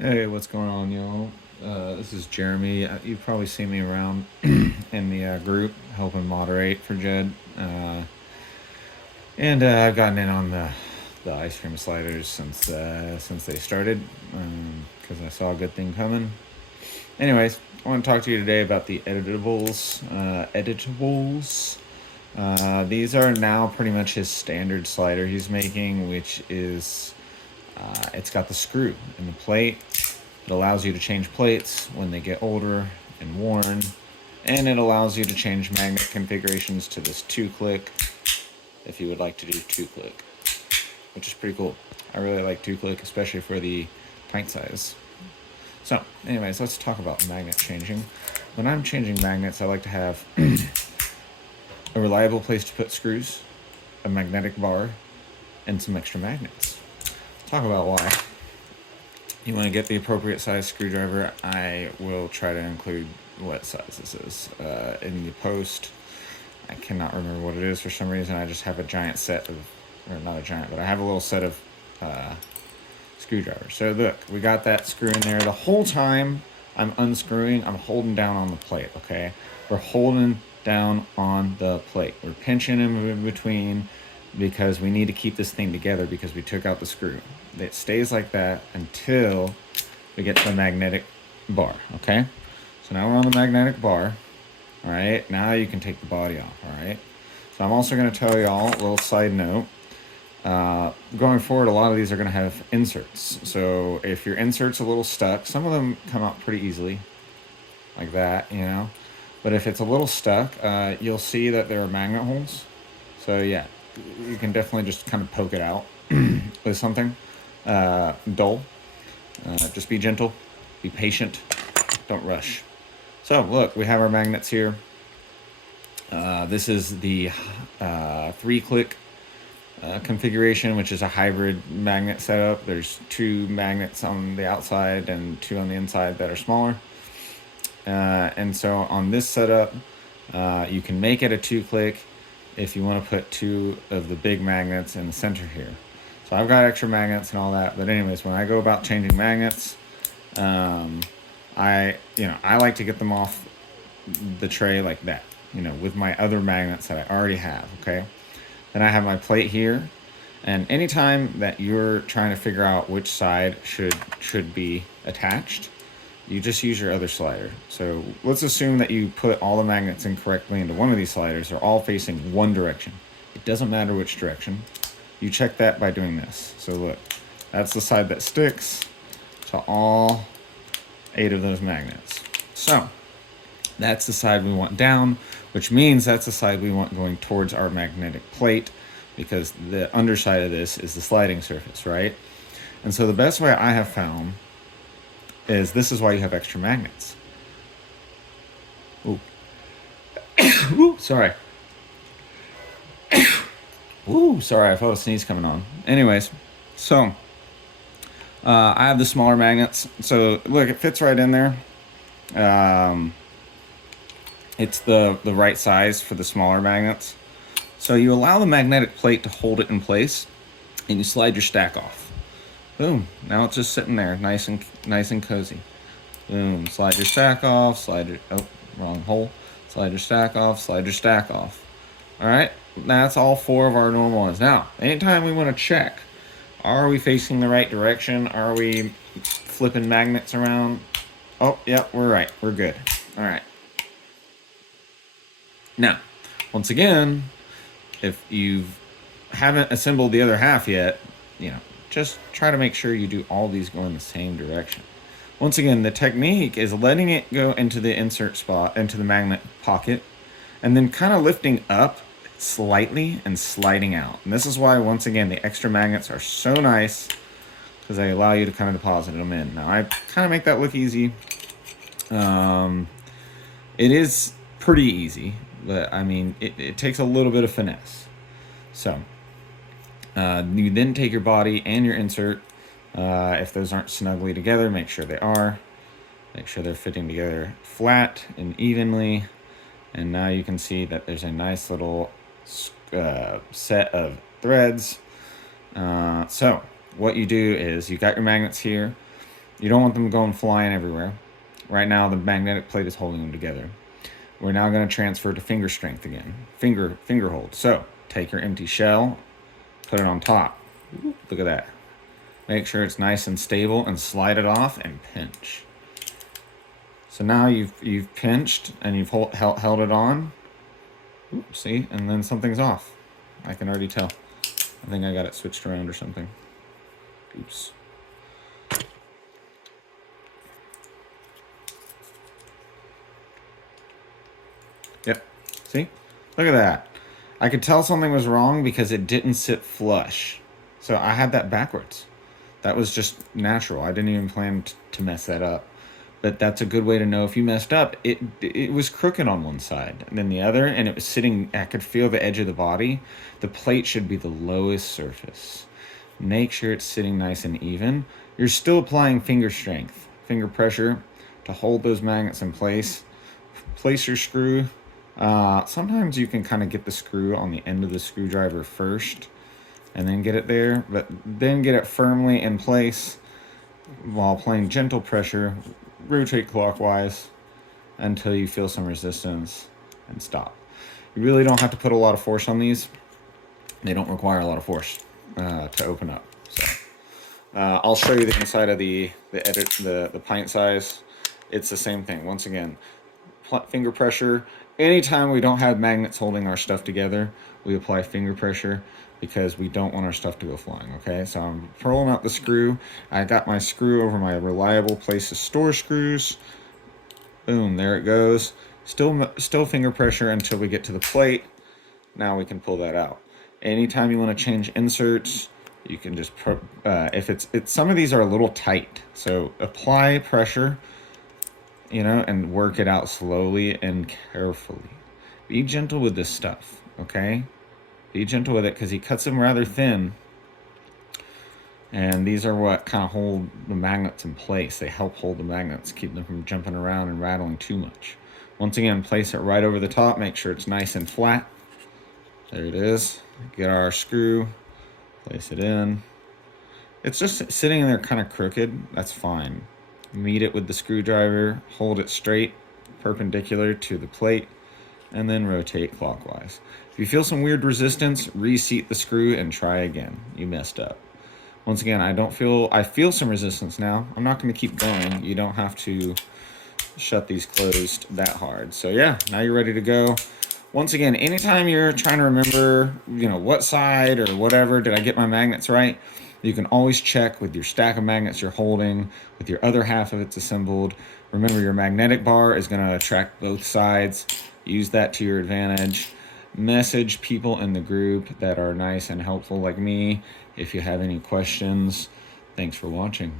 Hey, what's going on, y'all? This is Jeremy. You've probably seen me around in the group helping moderate for Jed. And I've gotten in on the ice cream sliders since they started because I saw a good thing coming. Anyways, I want to talk to you today about the editables. These are now pretty much his standard slider he's making, which is it's got the screw in the plate. It allows you to change plates when they get older and worn, and it allows you to change magnet configurations to this 2-click if you would like to do 2-click, which is pretty cool. I really like 2-click, especially for the pint size. So, anyways, let's talk about magnet changing. When I'm changing magnets, I like to have a reliable place to put screws, a magnetic bar, and some extra magnets. Talk about why. You want to get the appropriate size screwdriver. I will try to include what size this is in the post. I cannot remember what it is for some reason. I just have a giant set of, or not a giant, but I have a little set of screwdrivers. So look, we got that screw in there. The whole time I'm unscrewing, I'm holding down on the plate, okay? We're holding down on the plate. We're pinching in between because we need to keep this thing together because we took out the screw. It stays like that until we get to the magnetic bar, okay? So now we're on the magnetic bar, all right? Now you can take the body off, all right? So I'm also gonna tell y'all a little side note. Going forward, a lot of these are gonna have inserts. So if your insert's a little stuck, some of them come out pretty easily, like that, you know? But if it's a little stuck, you'll see that there are magnet holes. So yeah, you can definitely just kind of poke it out with something dull. Just be gentle, be patient, don't rush. So look, we have our magnets here. This is the 3-click configuration, which is a hybrid magnet setup. There's 2 magnets on the outside and 2 on the inside that are smaller. And so on this setup, you can make it a 2-click if you want to put 2 of the big magnets in the center here. So I've got extra magnets and all that, but anyways, when I go about changing magnets, I like to get them off the tray like that, with my other magnets that I already have, okay? Then I have my plate here, and anytime that you're trying to figure out which side should be attached, you just use your other slider. So let's assume that you put all the magnets incorrectly into one of these sliders. They're all facing one direction. It doesn't matter which direction. You check that by doing this. So look, that's the side that sticks to all 8 of those magnets. So that's the side we want down, which means that's the side we want going towards our magnetic plate, because the underside of this is the sliding surface, right? And so the best way I have found is this is why you have extra magnets. Ooh. Ooh, sorry. Ooh, sorry, I felt a sneeze coming on. Anyways, so I have the smaller magnets. So look, it fits right in there. It's the right size for the smaller magnets. So you allow the magnetic plate to hold it in place, and you slide your stack off. Boom, now it's just sitting there, nice and cozy. Boom, slide your stack off, wrong hole. Slide your stack off, slide your stack off. All right, that's all 4 of our normal ones. Now, anytime we want to check, are we facing the right direction? Are we flipping magnets around? Oh, yep, we're right, we're good. All right. Now, once again, if you haven't assembled the other half yet, just try to make sure you do all these go in the same direction. Once again, the technique is letting it go into the insert spot, into the magnet pocket, and then kind of lifting up slightly and sliding out. And this is why, once again, the extra magnets are so nice, because they allow you to kind of deposit them in. Now, I kind of make that look easy. It is pretty easy, but I mean, it takes a little bit of finesse. So you then take your body and your insert. If those aren't snugly together, make sure they are. Make sure they're fitting together flat and evenly. And now you can see that there's a nice little set of threads. So what you do is you got your magnets here. You don't want them going flying everywhere. Right now, the magnetic plate is holding them together. We're now going to transfer to finger strength again. Finger hold. So take your empty shell, put it on top. Look at that. Make sure it's nice and stable and slide it off and pinch. So now you've pinched and you've held it on. Oops, see, and then something's off. I can already tell. I think I got it switched around or something. Oops. Yep. See? Look at that. I could tell something was wrong because it didn't sit flush. So I had that backwards. That was just natural. I didn't even plan to mess that up. But that's a good way to know if you messed up. It was crooked on one side and then the other, and it was sitting, I could feel the edge of the body. The plate should be the lowest surface. Make sure it's sitting nice and even. You're still applying finger strength, finger pressure to hold those magnets in place. Place your screw. Sometimes you can kind of get the screw on the end of the screwdriver first and then get it there, but then get it firmly in place while applying gentle pressure. Rotate clockwise until you feel some resistance and stop. You really don't have to put a lot of force on these. They don't require a lot of force to open up. So I'll show you the inside of the pint size. It's the same thing. Once again, finger pressure. Anytime we don't have magnets holding our stuff together, we apply finger pressure because we don't want our stuff to go flying, okay? So I'm pulling out the screw. I got my screw over my reliable place to store screws. Boom, there it goes. Still finger pressure until we get to the plate. Now we can pull that out. Anytime you want to change inserts, you can just, if it's some of these are a little tight, so apply pressure, you know, and work it out slowly and carefully. Be gentle with this stuff, okay? Be gentle with it because he cuts them rather thin. And these are what kind of hold the magnets in place. They help hold the magnets, keep them from jumping around and rattling too much. Once again, place it right over the top. Make sure it's nice and flat. There it is. Get our screw, place it in. It's just sitting there kind of crooked. That's fine. Meet it with the screwdriver, hold it straight, perpendicular to the plate, and then rotate clockwise. If you feel some weird resistance, reseat the screw and try again. You messed up. Once again, I feel some resistance now. I'm not going to keep going. You don't have to shut these closed that hard. So yeah, now you're ready to go. Once again, anytime you're trying to remember, you know, what side or whatever, did I get my magnets right? You can always check with your stack of magnets you're holding, with your other half of it's assembled. Remember, your magnetic bar is going to attract both sides. Use that to your advantage. Message people in the group that are nice and helpful like me if you have any questions. Thanks for watching.